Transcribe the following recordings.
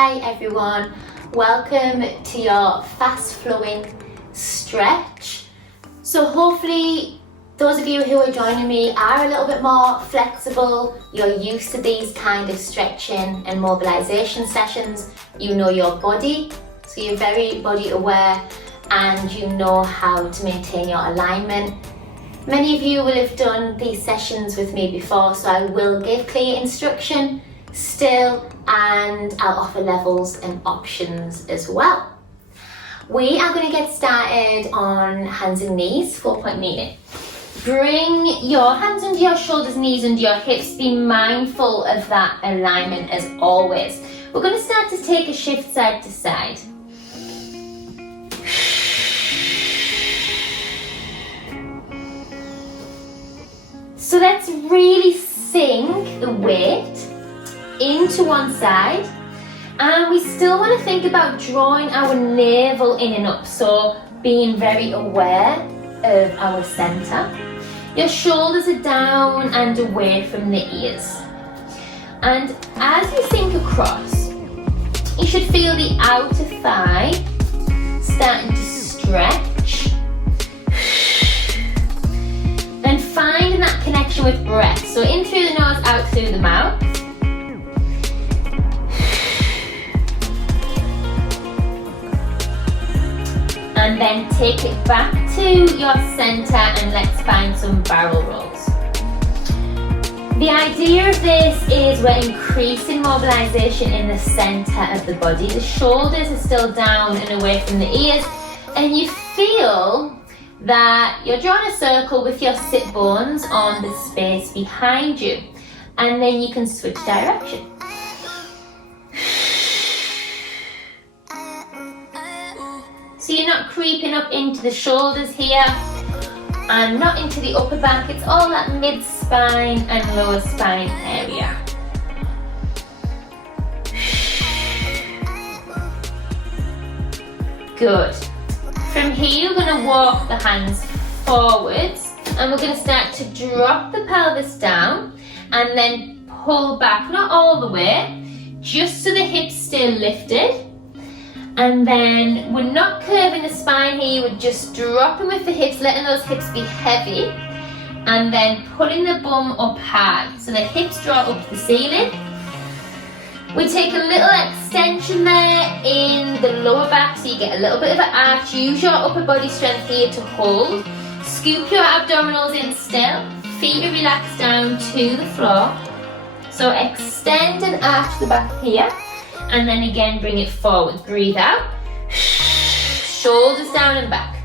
Hi everyone, welcome to your fast flowing stretch. So hopefully those of you who are joining me are a little bit more flexible, you're used to these kind of stretching and mobilization sessions, you know your body, so you're very body aware and you know how to maintain your alignment. Many of you will have done these sessions with me before, so I will give clear instruction still, and I'll offer levels and options as well. We are going to get started on hands and knees, 4-point kneeling. Bring your hands under your shoulders, knees under your hips. Be mindful of that alignment as always. We're going to start to take a shift side to side. So let's really sink the weight into one side, and we still want to think about drawing our navel in and up, so being very aware of our center. Your shoulders are down and away from the ears, and as you sink across, you should feel the outer thigh starting to stretch and finding that connection with breath. So in through the nose, out through the mouth. And then take it back to your center and let's find some barrel rolls. The idea of this is we're increasing mobilization in the center of the body. The shoulders are still down and away from the ears, and you feel that you're drawing a circle with your sit bones on the space behind you, and then you can switch direction. So you're not creeping up into the shoulders here and not into the upper back, it's all that mid-spine and lower spine area. Good. From here, you're going to walk the hands forwards and we're going to start to drop the pelvis down and then pull back, not all the way, just so the hips stay lifted. And then we're not curving the spine here, we're just dropping with the hips, letting those hips be heavy, and then pulling the bum up high. So the hips draw up to the ceiling. We take a little extension there in the lower back, so you get a little bit of an arch. Use your upper body strength here to hold. Scoop your abdominals in still. Feet are relaxed down to the floor. So extend and arch the back here. And then again, bring it forward. Breathe out. Shoulders down and back.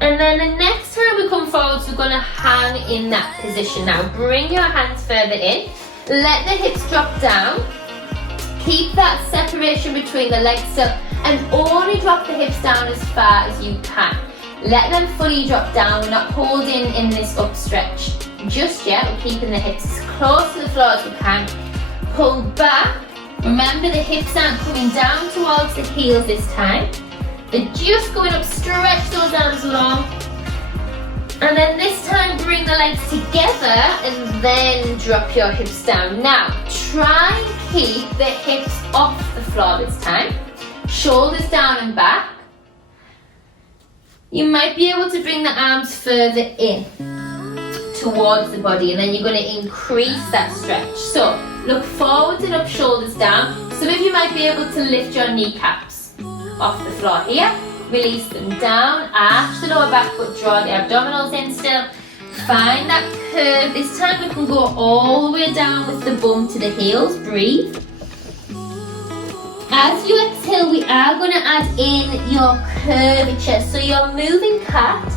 And then the next time we come forwards, we're going to hang in that position. Now, bring your hands further in. Let the hips drop down. Keep that separation between the legs still. And only drop the hips down as far as you can. Let them fully drop down. We're not holding in this up stretch just yet. We're keeping the hips as close to the floor as we can. Pull back. Remember, the hips aren't coming down towards the heels this time. They're just going up. Stretch those arms long. And then this time, bring the legs together and then drop your hips down. Now, try and keep the hips off the floor this time. Shoulders down and back. You might be able to bring the arms further in towards the body, and then you're going to increase that stretch. So look forwards and up, shoulders down. Some of you might be able to lift your kneecaps off the floor here. Release them down, arch the lower back, but draw the abdominals in still. Find that curve. This time we can go all the way down with the bum to the heels. Breathe. As you exhale, we are going to add in your curvature. So you're moving cat.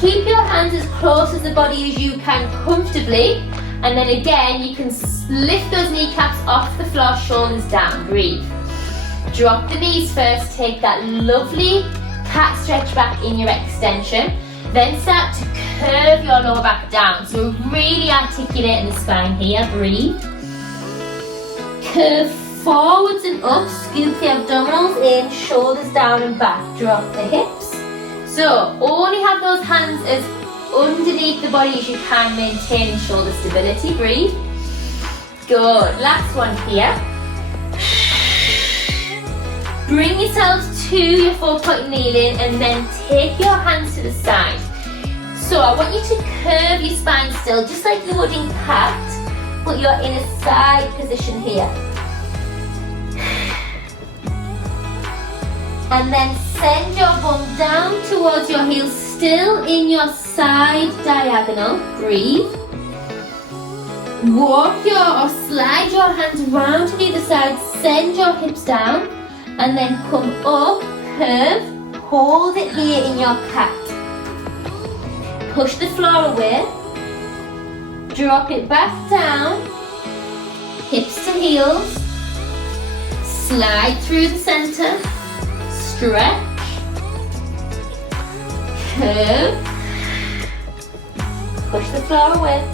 Keep your hands as close as the body as you can comfortably. And then again, you can lift those kneecaps off the floor, shoulders down. Breathe. Drop the knees first. Take that lovely cat stretch back in your extension. Then start to curve your lower back down. So really articulating the spine here. Breathe. Curve forwards and up, scoop the abdominals in, shoulders down and back, drop the hips. So only have those hands as underneath the body as you can, maintaining shoulder stability. Breathe. Good. Last one here. Bring yourselves to your 4-point kneeling and then take your hands to the side. So I want you to curve your spine still, just like you would in cat, but you're in a side position here. And then send your bum down towards your heels, still in your side diagonal. Breathe. Walk or slide your hands round to the other side, send your hips down, and then come up, curve, hold it here in your cat. Push the floor away, drop it back down, hips to heels, slide through the center, stretch, curve, push the floor away.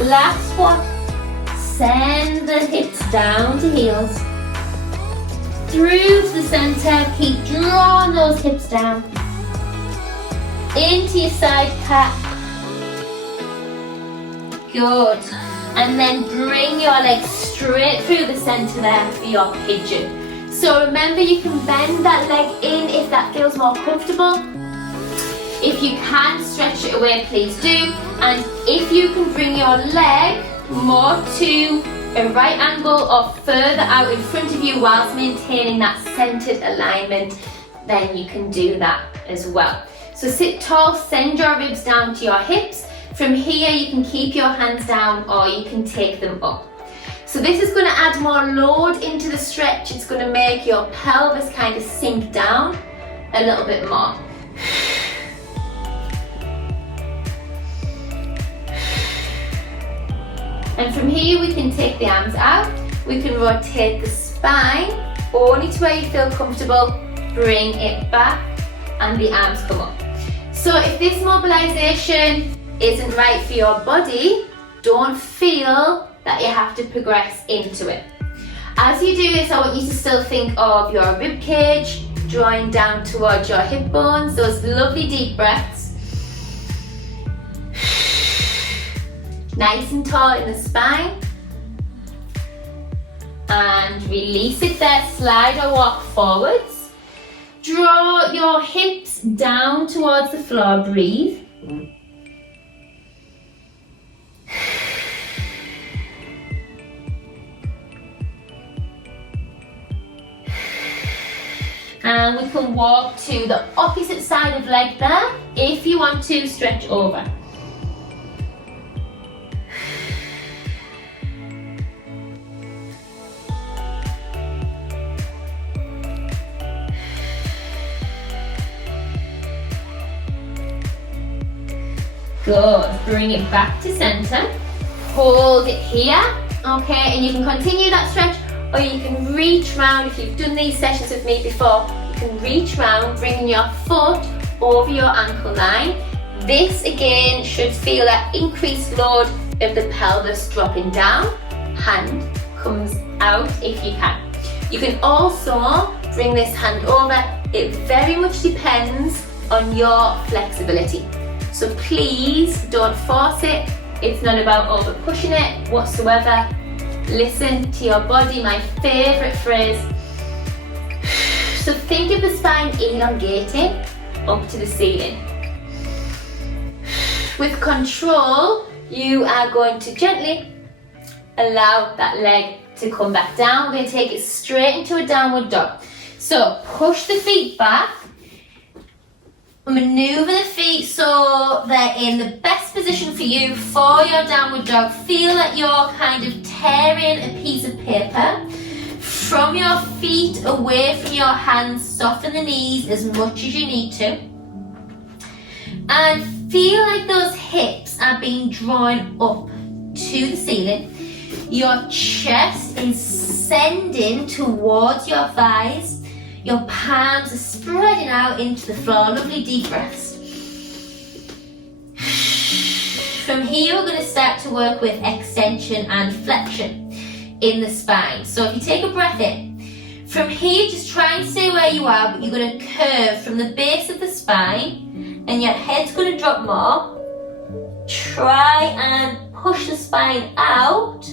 Last one, send the hips down to heels, through to the center, keep drawing those hips down, into your side cat. Good. And then bring your legs straight through the center there for your pigeon. So remember, you can bend that leg in if that feels more comfortable. If you can stretch it away, please do. And if you can bring your leg more to a right angle or further out in front of you whilst maintaining that centered alignment, then you can do that as well. So sit tall, send your ribs down to your hips. From here you can keep your hands down or you can take them up. So this is going to add more load into the stretch. It's going to make your pelvis kind of sink down a little bit more. And from here we can take the arms out. We can rotate the spine only to where you feel comfortable. Bring it back and the arms come up. So if this mobilization isn't right for your body, don't feel that you have to progress into it. As you do this, I want you to still think of your rib cage, drawing down towards your hip bones, those lovely deep breaths. Nice and tall in the spine. And release it there, slide or walk forwards. Draw your hips down towards the floor, breathe. And we can walk to the opposite side of leg there. If you want to, stretch over. Good. Bring it back to center. Hold it here. Okay, and you can continue that stretch, or you can reach round. If you've done these sessions with me before, you can reach round, bringing your foot over your ankle line. This again should feel that increased load of the pelvis dropping down. Hand comes out if you can. You can also bring this hand over. It very much depends on your flexibility. So please don't force it. It's not about over pushing it whatsoever. Listen to your body, my favourite phrase. So think of the spine elongating up to the ceiling. With control, you are going to gently allow that leg to come back down. We're going to take it straight into a downward dog. So push the feet back. Maneuver the feet so they're in the best position for you for your downward dog. Feel like you're kind of tearing a piece of paper from your feet away from your hands. Soften the knees as much as you need to. And feel like those hips are being drawn up to the ceiling. Your chest is sending towards your thighs. Your palms are spreading out into the floor. Lovely deep breaths. From here, we're going to start to work with extension and flexion in the spine. So if you take a breath in, from here, just try and stay where you are, but you're going to curve from the base of the spine, and your head's going to drop more. Try and push the spine out.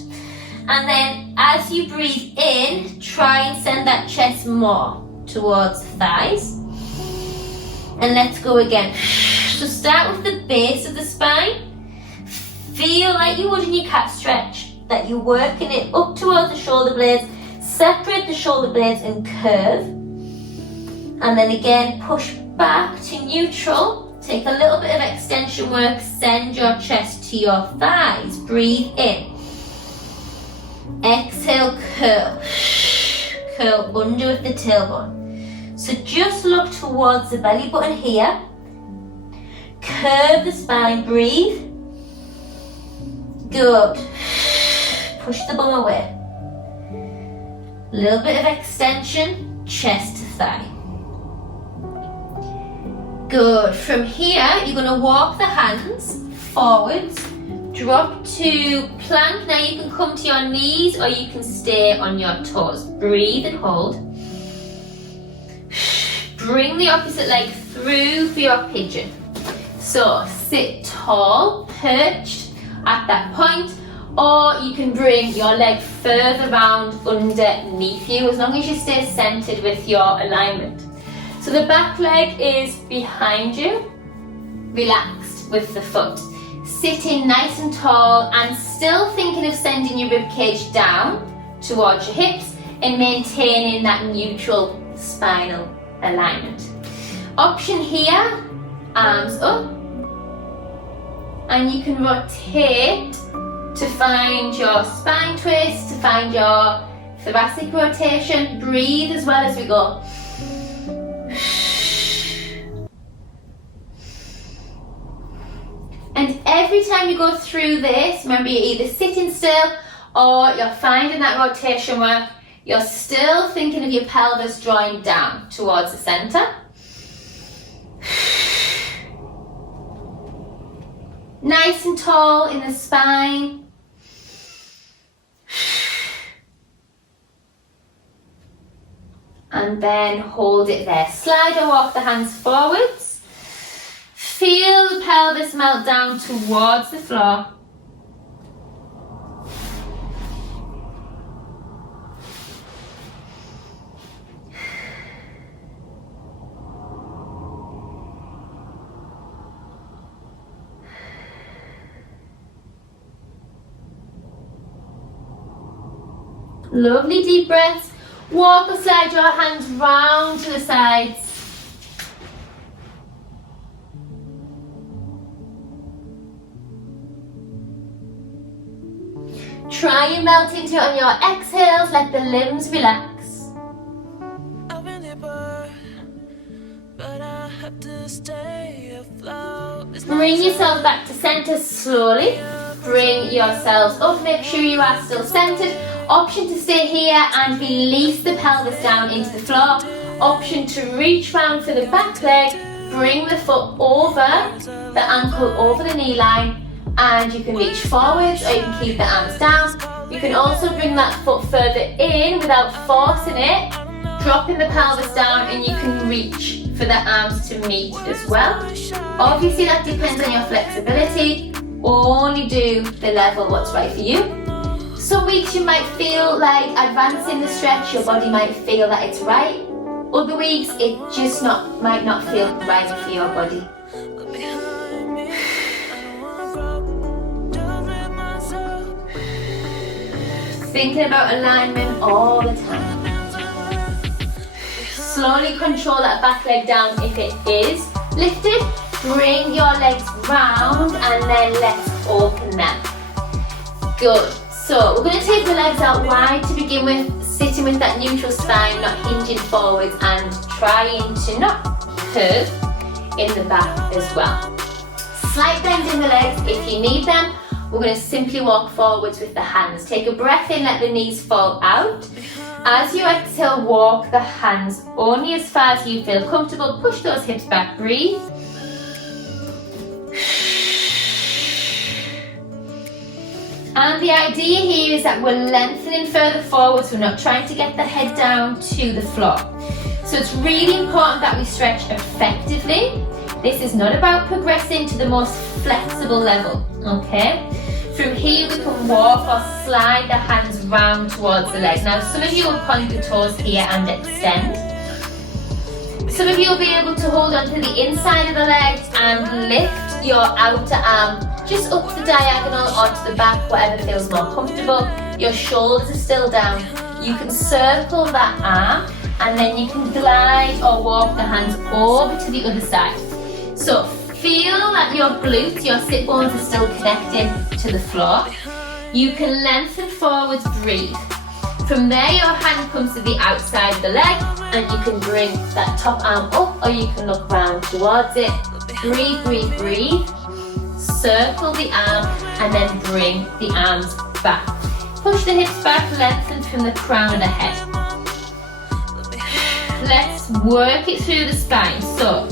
And then as you breathe in, try and send that chest more towards the thighs. And let's go again. So start with the base of the spine. Feel like you would in your cat stretch, that you're working it up towards the shoulder blades. Separate the shoulder blades and curve. And then again, push back to neutral. Take a little bit of extension work. Send your chest to your thighs. Breathe in. Exhale, curl. Curl under with the tailbone. So just look towards the belly button here. Curve the spine, breathe. Good. Push the bum away. A little bit of extension, chest to thigh. Good. From here, you're going to walk the hands forwards. Drop to plank. Now you can come to your knees or you can stay on your toes. Breathe and hold. Bring the opposite leg through for your pigeon. So sit tall, perched at that point, or you can bring your leg further round underneath you as long as you stay centered with your alignment. So the back leg is behind you, relaxed with the foot. Sitting nice and tall and still thinking of sending your rib cage down towards your hips and maintaining that neutral spinal alignment. Option here, arms up, and you can rotate to find your spine twist, to find your thoracic rotation. Breathe as well as we go. And every time you go through this, remember you're either sitting still or you're finding that rotation work. You're still thinking of your pelvis drawing down towards the center. Nice and tall in the spine. And then hold it there. Slide or walk the hands forwards. Feel the pelvis melt down towards the floor. Lovely deep breaths. Walk or slide your hands round to the sides. Try and melt into it on your exhales, let the limbs relax. Bring yourself back to center slowly. Bring yourselves up, make sure you are still centered. Option to stay here and release the pelvis down into the floor. Option to reach round for the back leg, bring the foot over the ankle, over the knee line, and you can reach forwards or you can keep the arms down. You can also bring that foot further in without forcing it, dropping the pelvis down, and you can reach for the arms to meet as well. Obviously that depends on your flexibility. Only do the level what's right for you. Some weeks you might feel like advancing the stretch, your body might feel that it's right. Other weeks it just might not feel right for your body. Thinking about alignment all the time. Slowly control that back leg down if it is lifted. Bring your legs round and then let's open them. Good. So we're going to take the legs out wide to begin with, sitting with that neutral spine, not hinging forwards, and trying to not curve in the back as well. Slight bend in the legs if you need them. We're going to simply walk forwards with the hands. Take a breath in, let the knees fall out. As you exhale, walk the hands only as far as you feel comfortable. Push those hips back, breathe. And the idea here is that we're lengthening further forwards. We're not trying to get the head down to the floor. So it's really important that we stretch effectively. This is not about progressing to the most flexible level, okay? From here we can walk or slide the hands round towards the leg. Now some of you will point the toes here and extend. Some of you will be able to hold onto the inside of the legs and lift your outer arm just up the diagonal or to the back, whatever feels more comfortable. Your shoulders are still down. You can circle that arm and then you can glide or walk the hands over to the other side. So feel that your glutes, your sit bones are still connected to the floor. You can lengthen forwards, breathe. From there your hand comes to the outside of the leg and you can bring that top arm up or you can look round towards it. Breathe, breathe, breathe. Circle the arm and then bring the arms back. Push the hips back, lengthen from the crown of the head. Let's work it through the spine. So,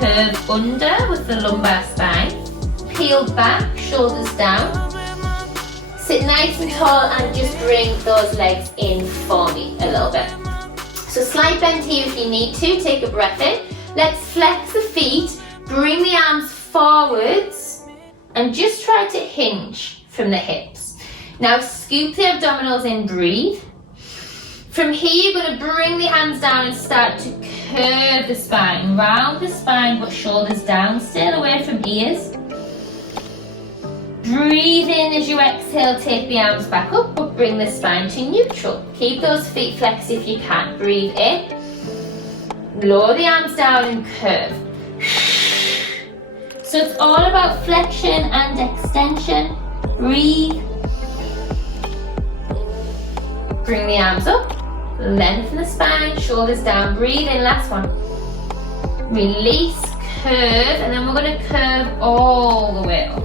curve under with the lumbar spine. Peel back, shoulders down. Sit nice and tall and just bring those legs in for me a little bit. So slight bend here if you need to, take a breath in. Let's flex the feet, bring the arms forwards and just try to hinge from the hips. Now scoop the abdominals in, breathe. From here you're going to bring the hands down and start to curve the spine, round the spine but shoulders down, still away from ears. Breathe in as you exhale, take the arms back up but bring the spine to neutral. Keep those feet flexed if you can. Breathe in, lower the arms down and curve. So it's all about flexion and extension. Breathe. Bring the arms up, lengthen the spine, shoulders down. Breathe in, last one. Release, curve, and then we're going to curve all the way up.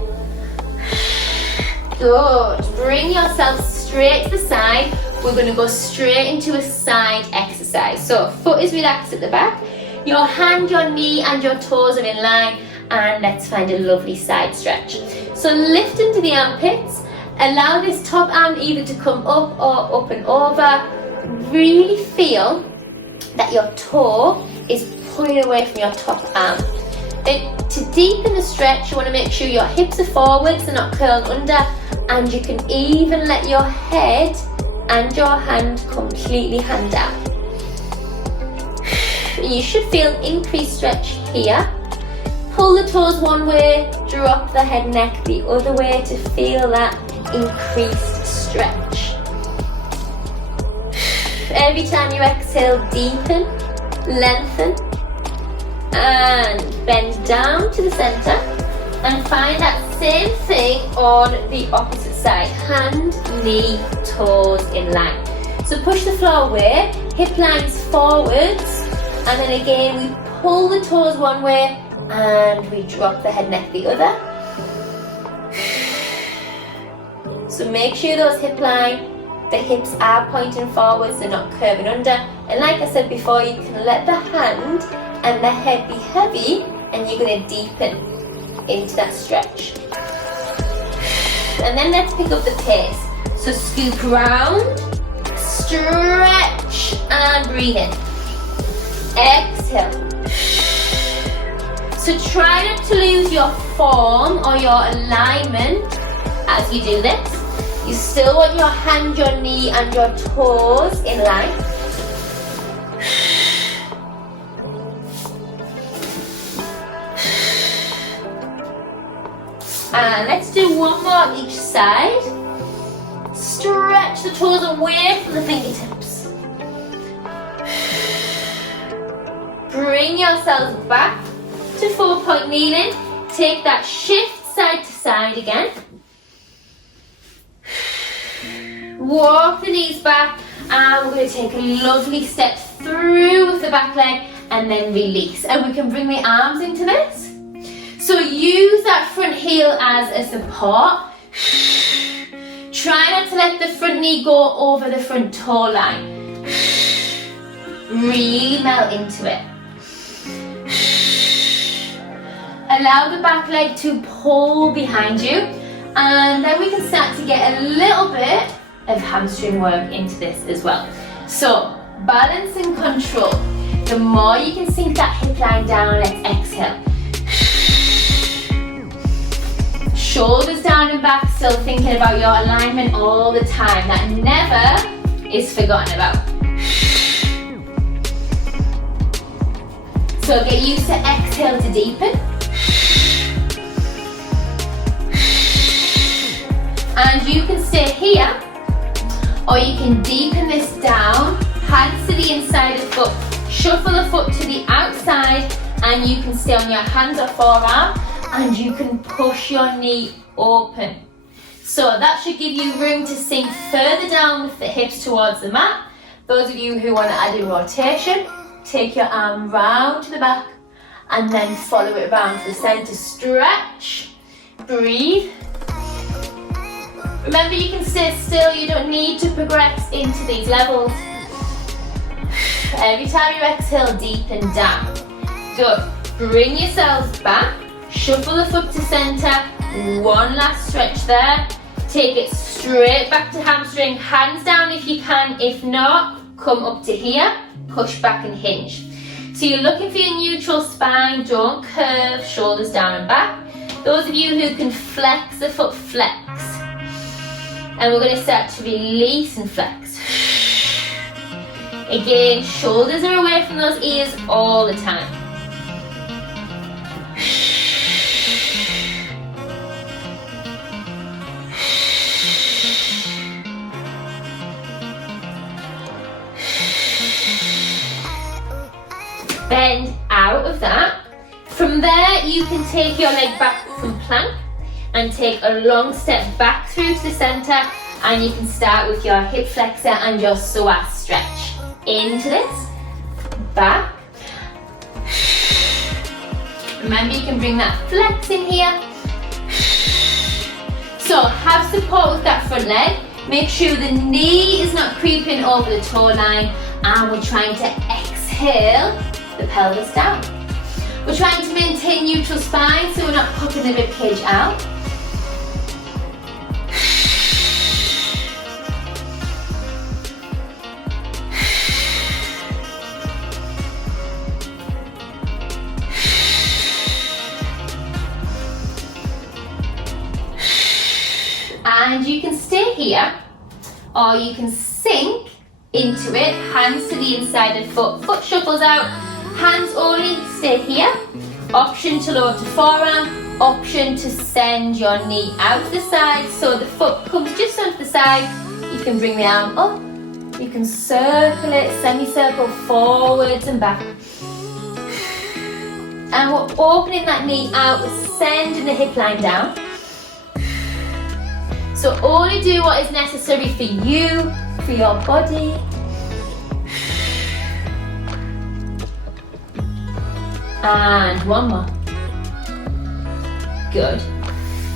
Good. Bring yourself straight to the side. We're going to go straight into a side exercise. So foot is relaxed at the back. Your hand, your knee and your toes are in line. And let's find a lovely side stretch. So lift into the armpits. Allow this top arm either to come up or up and over. Really feel that your toe is pulling away from your top arm. And to deepen the stretch, you want to make sure your hips are forwards, they're not curled under, and you can even let your head and your hand completely hand down. You should feel increased stretch here. Pull the toes one way, drop the head neck the other way to feel that increased stretch. Every time you exhale, deepen, lengthen, and bend down to the center and find that same thing on the opposite side. Hand, knee, toes in line. So push the floor away, hip lines forwards, and then again we pull the toes one way and we drop the head neck the other. So make sure those hip line, the hips are pointing forwards, they're not curving under. And like I said before, you can let the hand and the head be heavy and you're going to deepen into that stretch. And then let's pick up the pace. So scoop round, stretch and breathe in. Exhale. So try not to lose your form or your alignment as you do this. You still want your hand, your knee and your toes in line. And let's do one more on each side. Stretch the toes away from the fingertips. Bring yourselves back to 4-point kneeling. Take that shift side to side again. Walk the knees back and we're going to take a lovely step through with the back leg and then release. And we can bring the arms into this. So use that front heel as a support. Try not to let the front knee go over the front toe line. Really melt into it. Allow the back leg to pull behind you, and then we can start to get a little bit of hamstring work into this as well. So balance and control. The more you can sink that hip line down, let's exhale. Shoulders down and back, still thinking about your alignment all the time. That never is forgotten about. So get used to exhale to deepen. And you can stay here, or you can deepen this down, hands to the inside of the foot, shuffle the foot to the outside, and you can stay on your hands or forearm, and you can push your knee open. So that should give you room to sink further down with the hips towards the mat. Those of you who want to add a rotation, take your arm round to the back and then follow it around to the centre. Stretch, breathe. Remember, you can stay still, you don't need to progress into these levels. Every time you exhale, deepen down. Good. Bring yourselves back, shuffle the foot to centre. One last stretch there. Take it straight back to hamstring, hands down if you can. If not, come up to here, push back and hinge. So you're looking for your neutral spine, don't curve, shoulders down and back. Those of you who can flex the foot, flex. And we're going to start to release and flex. Again, shoulders are away from those ears all the time. Bend out of that. From there, you can take your leg back from plank and take a long step back through to the centre, and you can start with your hip flexor and your psoas stretch. Into this, back. Remember, you can bring that flex in here. So have support with that front leg. Make sure the knee is not creeping over the toe line, and we're trying to exhale the pelvis down. We're trying to maintain neutral spine so we're not popping the rib cage out. And you can stay here, or you can sink into it, hands to the inside of foot, foot shuffles out, hands only, stay here. Option to lower to forearm, option to send your knee out to the side so the foot comes just onto the side. You can bring the arm up, you can circle it, semicircle forwards and back. And we're opening that knee out, we're sending the hip line down. So only do what is necessary for you, for your body. And one more. Good.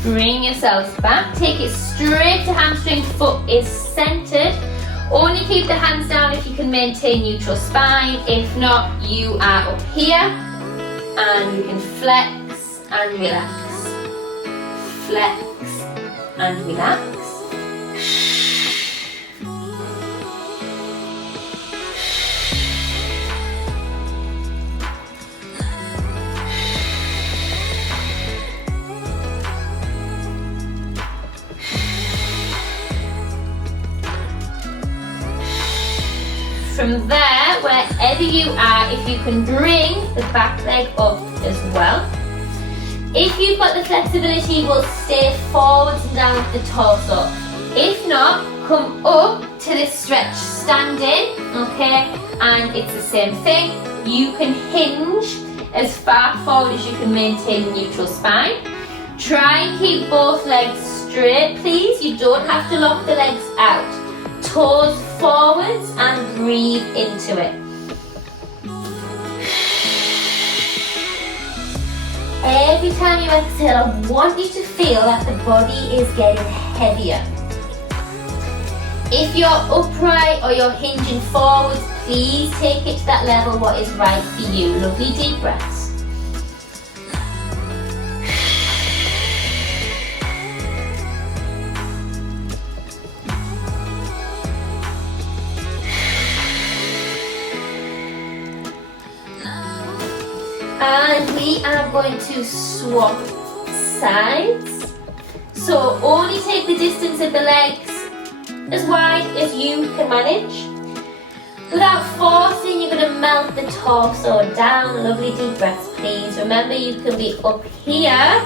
Bring yourselves back. Take it straight to hamstring. Foot is centered. Only keep the hands down if you can maintain neutral spine. If not, you are up here. And you can flex and relax. Flex and relax. From there, wherever you are, if you can bring the back leg up as well. If you've got the flexibility, we'll stay forwards and down with the torso. If not, come up to this stretch standing, okay? And it's the same thing. You can hinge as far forward as you can maintain neutral spine. Try and keep both legs straight, please. You don't have to lock the legs out. Toes forwards and breathe into it. Every time you exhale, I want you to feel that the body is getting heavier. If you're upright or you're hinging forwards, please take it to that level what is right for you. Lovely deep breaths. And we are going to swap sides. So only take the distance of the legs as wide as you can manage. Without forcing, you're going to melt the torso down. Lovely deep breaths, please. Remember, you can be up here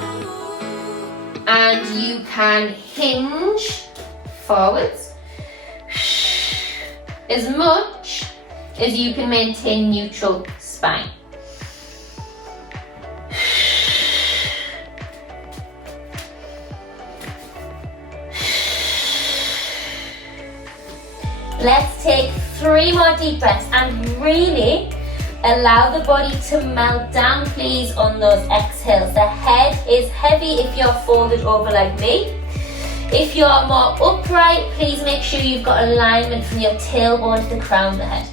and you can hinge forwards as much as you can maintain neutral spine. Let's take 3 more deep breaths and really allow the body to melt down, please, on those exhales. The head is heavy if you're folded over like me. If you're more upright, please make sure you've got alignment from your tailbone to the crown of the head.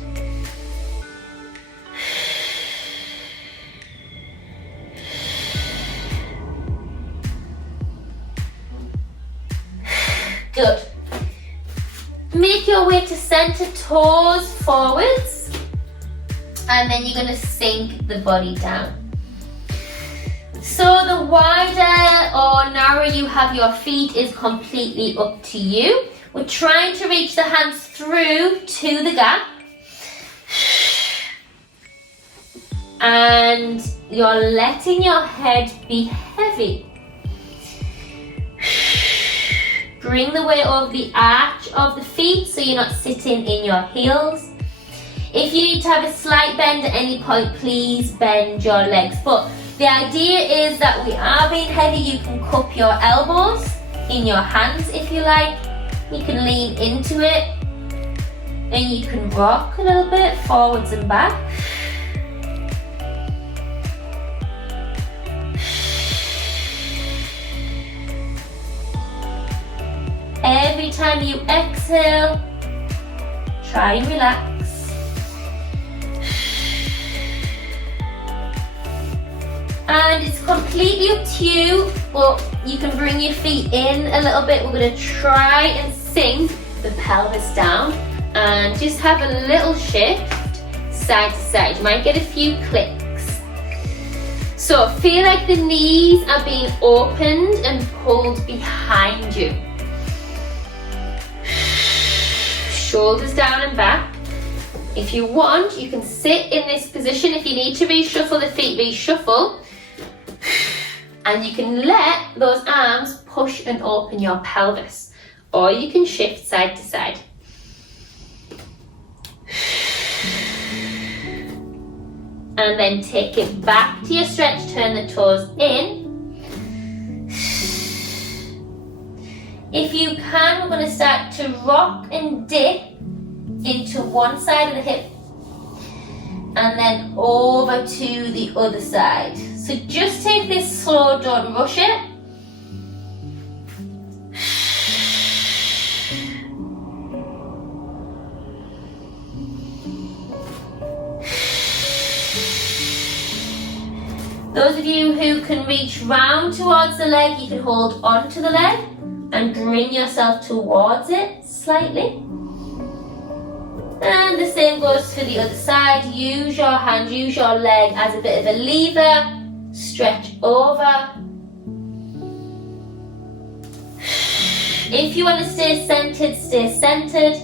Good. Make your way to center, toes forwards, and then you're going to sink the body down. So the wider or narrower you have your feet is completely up to you. We're trying to reach the hands through to the gap. And you're letting your head be heavy. Bring the weight over the arch of the feet so you're not sitting in your heels. If you need to have a slight bend at any point, please bend your legs. But the idea is that we are being heavy. You can cup your elbows in your hands if you like. You can lean into it and you can rock a little bit forwards and back. Every time you exhale, try and relax. And it's completely up to you, but you can bring your feet in a little bit. We're going to try and sink the pelvis down and just have a little shift side to side. You might get a few clicks. So feel like the knees are being opened and pulled behind you. Shoulders down and back. If you want, you can sit in this position. If you need to reshuffle the feet, reshuffle. And you can let those arms push and open your pelvis. Or you can shift side to side. And then take it back to your stretch, turn the toes in. If you can, we're going to start to rock and dip into one side of the hip and then over to the other side. So just take this slow, don't rush it. Those of you who can reach round towards the leg, you can hold on to the leg and bring yourself towards it slightly. And the same goes for the other side. Use your hand, use your leg as a bit of a lever. Stretch over. If you want to stay centered, stay centered.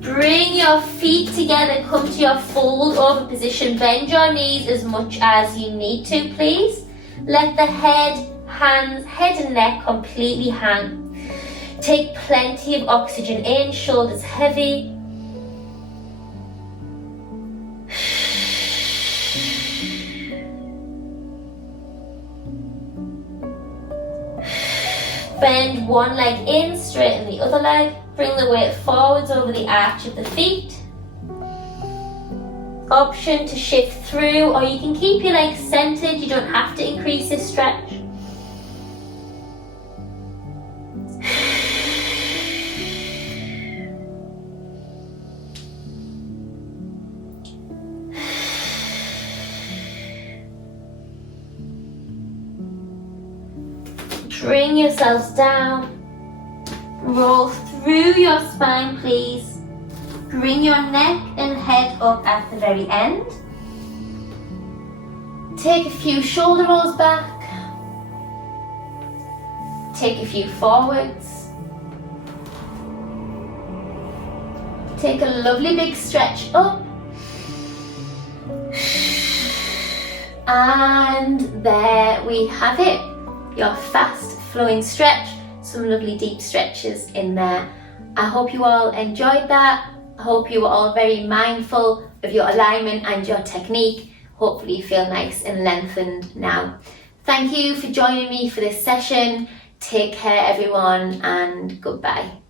Bring your feet together, come to your fold over position. Bend your knees as much as you need to, please. Let the head, hands, head and neck completely hang. Take plenty of oxygen in, shoulders heavy. Bend one leg in, straighten the other leg. Bring the weight forwards over the arch of the feet. Option to shift through, or you can keep your legs centered. You don't have to increase this stretch. Bring yourselves down. Roll through your spine, please. Bring your neck and head up at the very end. Take a few shoulder rolls back. Take a few forwards. Take a lovely big stretch up. And there we have it. Your fast flowing stretch. Some lovely deep stretches in there. I hope you all enjoyed that. I hope you were all very mindful of your alignment and your technique. Hopefully you feel nice and lengthened now. Thank you for joining me for this session. Take care everyone, and goodbye.